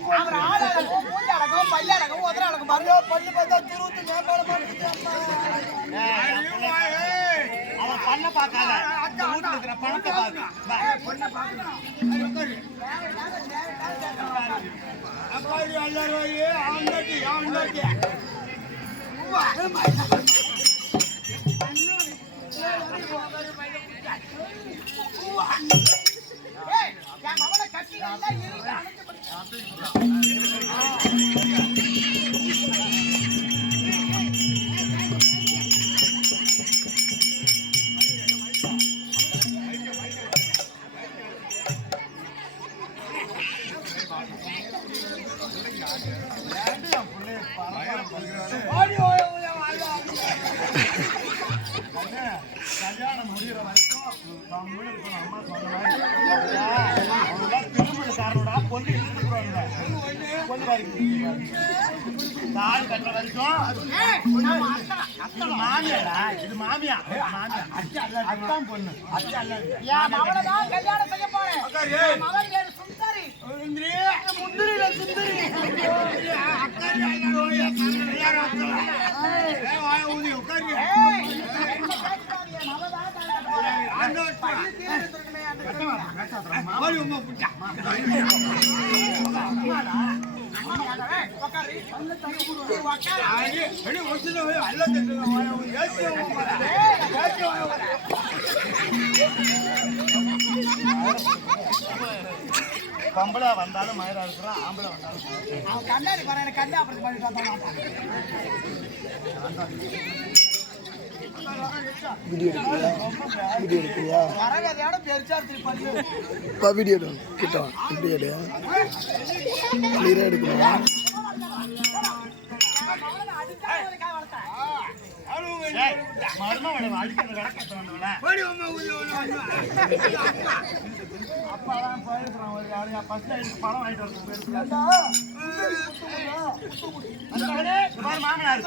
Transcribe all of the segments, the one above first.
மூஞ்சி அழகும், பல்லு அழகும், உதடு அழகும் பாரு. பல்லு பார்த்தா திருவுத்து மேம்பாடு மாட்டுது அவன் பண்ண பார்க்காத வீட்டுல இருக்கிற பணத்தை என் மவளை கட்டி நல்லா இறுக்கி அணைச்சு தாலி கட்டுற வரைக்கும் மாமியாடா, இது மாமியா மாமியா அத்தான் பொண்ணு என் மவளை தான் கல்யாணம் செய்ய போறேன். மகள் பேரு சுந்தரி. சுந்தரி பம்பளை வந்தாலும் மயிரா இருக்கிறான் ஆம்பளை வந்தாலும் அவன் கண்ணாடி பாரு, எனக்கு கண்ணு ஆபரேஷன் பண்ணி வீடியோ எடுக்கிறியா வீடியோ எடுக்கிறியா. இப்போ வீடியோ எடு. கிட்ட வா. இப்படி எடு. கிளியராக எடுக்கணுமா. அப்பாலாம் போயிருக்கிறான் ஒரு ஃபர்ஸ்ட் வாங்கிட்டு வரணும் மாமனார்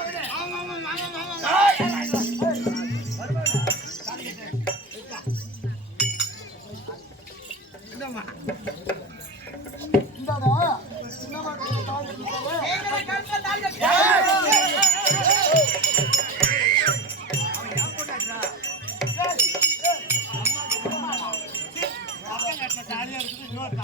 இந்தாடா, சின்ன மாட்டுக்கு தாலி கட்டிட்டாரு. பக்கம் கட்டின தாலியா இருக்குது இன்னொரு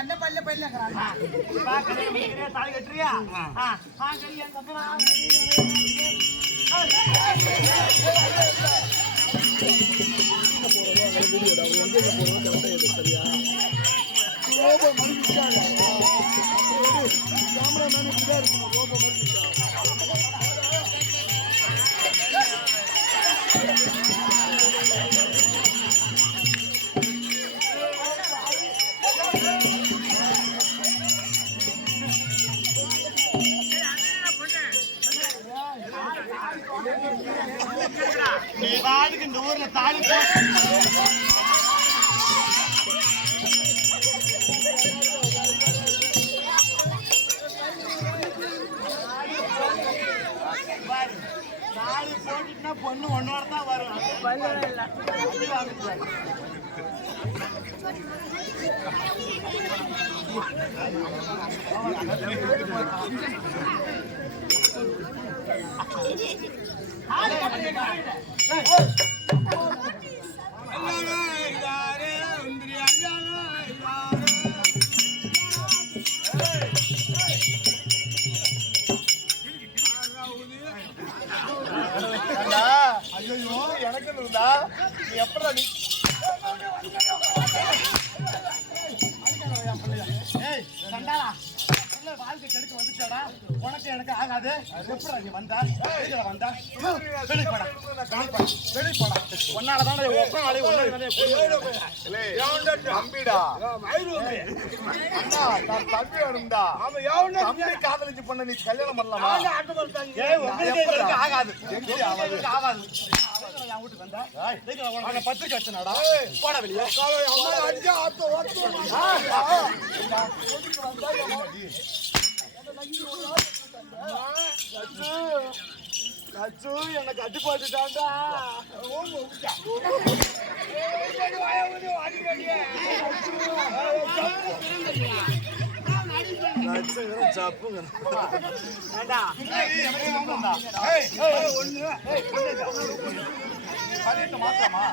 என்ன பல்ல பல்லுங்கிறான். தாலி கட்டுறியா? போட்டுட்டுனா பொண்ணு ஒன்னோட தான் வரும். அது உனக்கு எனக்கு ஆகாது. எப்படா நீ வந்தா? எதுல வந்தா? வெளிப்படா. வெளிப்படா. உன்னாலதான் ஒப்பம் நாளை ஒன்னு தம்பிடா. அண்ணா நான் தம்பி வேணும்டா தம்பி காதலிச்சு பண்ண நீ கல்யாணம் பண்ணலாமா? ஆகாது? ஆகாது? பத்திரிக்கை வச்சனாடா. போடா வெளியே. கச்சு எனக்கு கட்டுப்பாட்டுட்டான்டா சப்புங்க. ஏண்டா? ஒண்ணு பதினெட்டு மாசமா?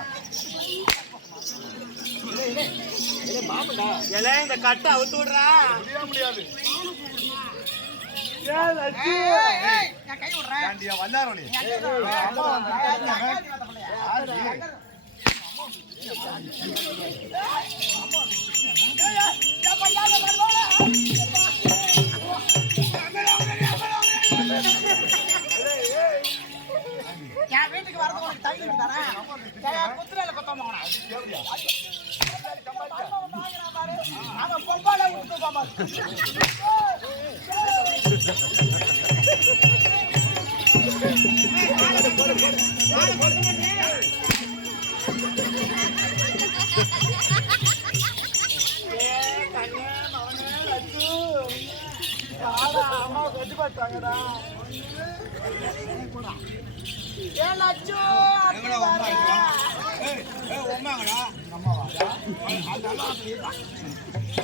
ஏலே இந்த கட்டை அவுத்து விடுறா. முடியாது. என் வீட்டுக்கு வரது உனக்கு தகுதி இருக்குதானே? குத்துறையில அவன் பொம்பால விட்டு போமா. அம்மா கட்டுப்பாட்டாங்கடா ஏன் லட்சு, வர?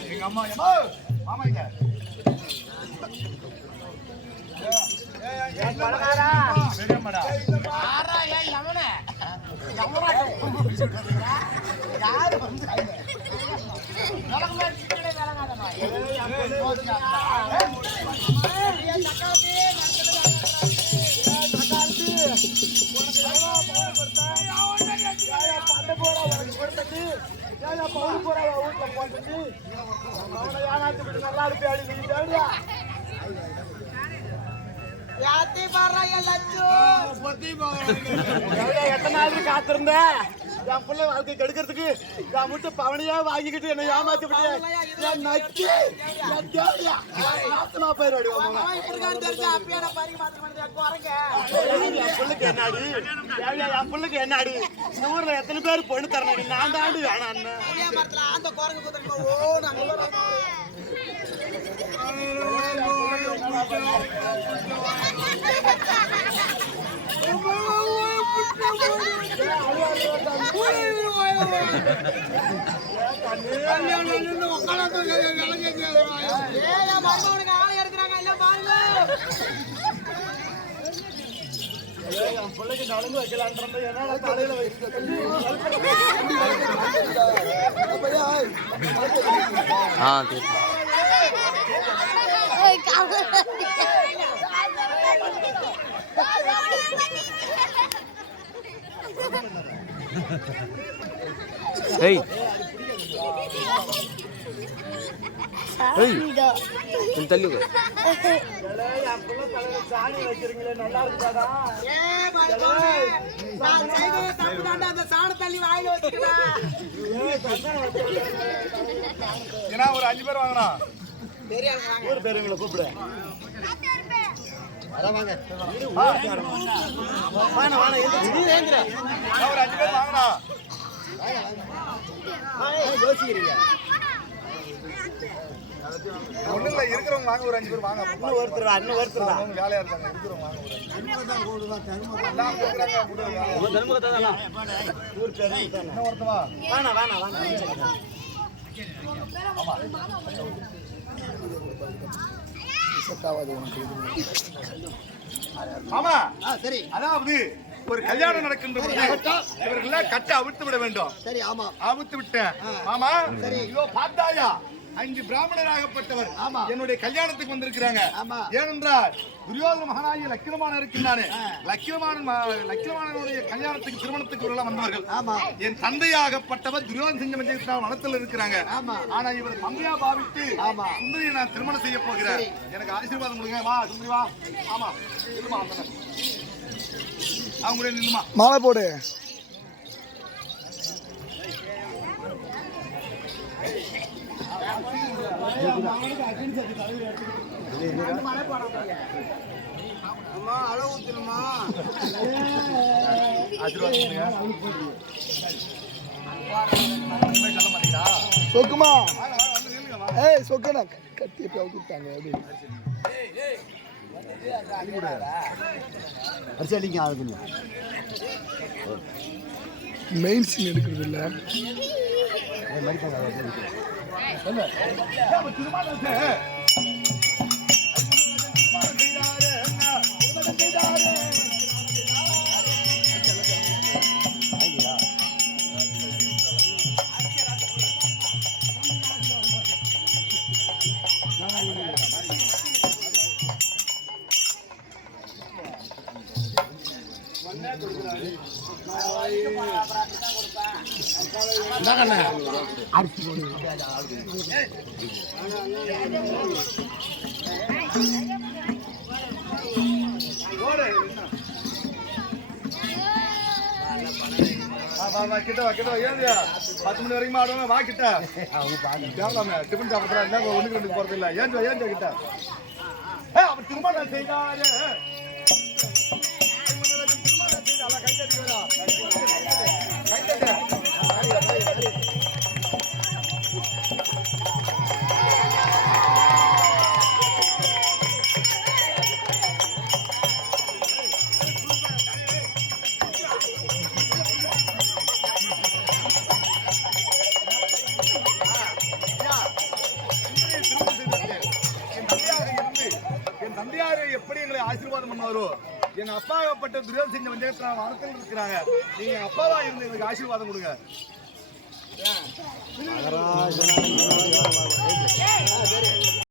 எங்க அம்மா எம்மா மாமா இங்க பணக்காரா பெரியம்மாடா. யாரா, வந்து? யாத்தி பாடுறா, ஏன் லட்சு? எத்தனை நாள் காத்திருந்த என் பிள்ளை வாழ்க்கை கெடுக்கிறதுக்கு என் முட்டை பவனையா வாங்கிக்கிட்டு என்ன ஏமாத்தி என் நச்சு என் தேவையா? குரங்கு. என் பிள்ளைக்கு என்னாடி? என் பிள்ளைக்கு என்னாடி? இந்த ஊர்ல எத்தனை பேர் பொண்ணு தரணும் நான் தாண்டி வேணாம் குரங்கு குதிரை பிள்ளைக்கு நலங்கு வைக்கலான்ற தலையில ஏய். ஏய். கொஞ்சம் தள்ளி ஏன்னா ஒரு அஞ்சு பேர் வாங்கினா. பெரிய ஒரு பெரியவங்களை கூப்பிடு. யோசிக்கிறீங்க. ஒண்ணு இல்ல இருக்கிறவங்க வாங்க ஒரு அஞ்சு பேர் வாங்க. இன்னும் ஒருத்தர் இன்னும் ஒருத்தர் அவங்க வேலையா இருக்காங்க இருக்கிறவங்க வாங்க ஒரு அஞ்சு பேர். எல்லாம் கொடுக்குறாங்க, கொடு, வேலை. ஊர் பெரியவங்க தானே இன்னும் ஒருத்தவா வாண வாண வாண ஆமா. சரி. அதாவது ஒரு கல்யாணம் நடக்கின்றது இவர்களை கட்ட அவிழ்த்து விட வேண்டும். சரி ஆமா. அவிழ்த்து விட்டேன். ஆமா இதோ பார்த்தாயா? அஞ்சு பிராமணராகப்பட்டவர். என்னுடைய கல்யாணத்துக்கு வந்திருக்கிறாங்க. ஏனென்றால் துரியோதன மகனாகிய லக்கிரமானன் இருக்கின்றானே. லக்கிரமானன் லக்கிரமானனுடைய கல்யாணத்துக்கு திருமணத்துக்கு இவரெல்லாம் வந்தவர்கள். ஆமா. என் தந்தையாகப்பட்டவர் துரியோதன சிங்க மஞ்சள் வனத்தில் இருக்கிறாங்க. ஆனா இவர் தந்தையா பாவித்து. சுந்தரியை நான் திருமணம் செய்ய போகிறேன் எனக்கு ஆசீர்வாதம் கொடுங்க. வா சுந்தரி வா. ஆமா. நில்லுமா அந்த அவங்க கூட நில்லுமா? மாலை போடு. ஆசீர்வாதம் கொடுங்க சொக்குமா வாங்க, வாங்க, வந்து நில்லுங்க, வா. ஏய் சொக்கனா கட்டி கொடுத்தாங்க அப்படி மெயின் சீன் எடுக்கிறது இல்லை வா, வா, கிட்ட வா, கிட்ட வா, ஏந்தியா? பத்து மணி வரைக்கும் ஆடுவாங்க, வா கிட்ட. தேவலாமே, டிஃபன் சாப்பிடுறா, என்ன ஒண்ணுக்கு ரெண்டுக்கு போறது இல்ல. ஏந்தியா, ஏந்தியா கிட்ட. என் என் தந்தையாரை எப்படி எங்களை ஆசீர்வாதம் பண்ணுவாரோ எங்க அப்பாகப்பட்ட துரியோதன செஞ்ச வந்து வரத்தில் இருக்கிறாங்க. நீங்க எங்க அப்பாவா இருந்து எங்களுக்கு ஆசீர்வாதம் கொடுங்க.